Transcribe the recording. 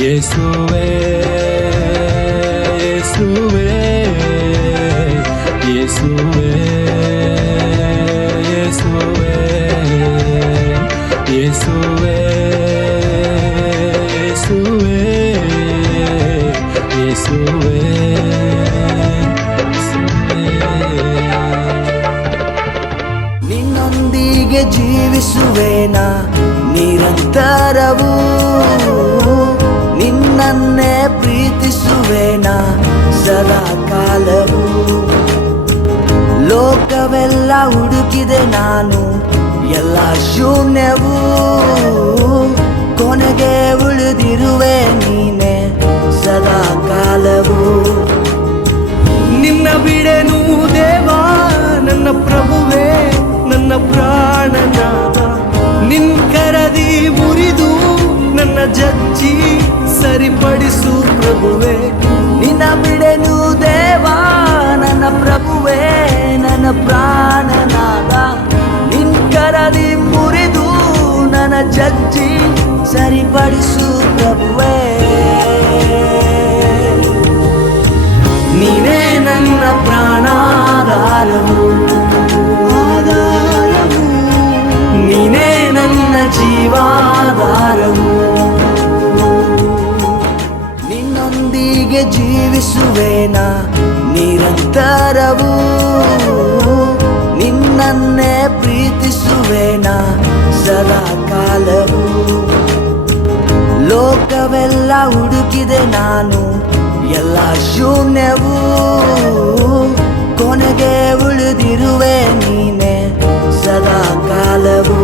ಯೇಸುವೇ ಯೇಸುವೇ ಯೇಸುವೇ ಯೇಸುವೇ ಯೇಸುವೇ ಯೇಸುವೇ ಯೇಸುವೇ ನಿನ್ನೊಂದಿಗೆ ಜೀವಿಸುವೇನ ನಿರಂತರವೂ, ನಿನ್ನನ್ನೇ ಪ್ರೀತಿಸುವೇನ ಸದಾ ಕಾಲವೂ. ಲೋಕವೆಲ್ಲ ಹುಡುಕಿದೆ ನಾನು, ಎಲ್ಲ ಶೂನ್ಯವೂ, ಕೊನೆಗೆ ಉಳಿದಿರುವೆ ನೀನೆ ಸದಾ ಕಾಲವೂ. ನಿನ್ನ ಬಿಡೆನು ದೇವಾ ನನ್ನ ಪ್ರಭುವೇ, ನನ್ನ ಪ್ರಾಣನಾದ. ನಿನ್ ಕರದಿ ಮುರಿದು ನನ್ನ ಜಜ್ಜಿ ಸರಿಪಡಿಸು ಪ್ರಭುವೇ. ನಿನ್ನ ಬಿಡೆನು ದೇವಾ ನನ್ನ ಪ್ರಭುವೇ, ನನ್ನ ಪ್ರಾಣನಾದ. ನಿನ್ ಕರದಿ ಮುರಿದು ನನ್ನ ಜಜ್ಜಿ ಸರಿಪಡಿಸು ಪ್ರಭುವೇ. ನೀನೇ ನನ್ನ ಪ್ರಾಣಾಧಾರವು, ನೀನೇ ನನ್ನ ಜೀವಾಧಾರವು. ನಿನ್ನೊಂದಿಗೆ ಜೀವಿಸುವೇನ ನಿರಂತರವೂ, ನಿನ್ನನ್ನೇ ಪ್ರೀತಿಸುವೇನ ಸದಾ ಕಾಲವೂ. ಲೋಕವೆಲ್ಲ ಹುಡುಕಿದೆ ನಾನು, ಎಲ್ಲ ಶೂನ್ಯವೂ, ಕೊನೆಗೆ ಉಳಿದಿರುವೆ ನೀನೆ ಸದಾ ಕಾಲವೂ.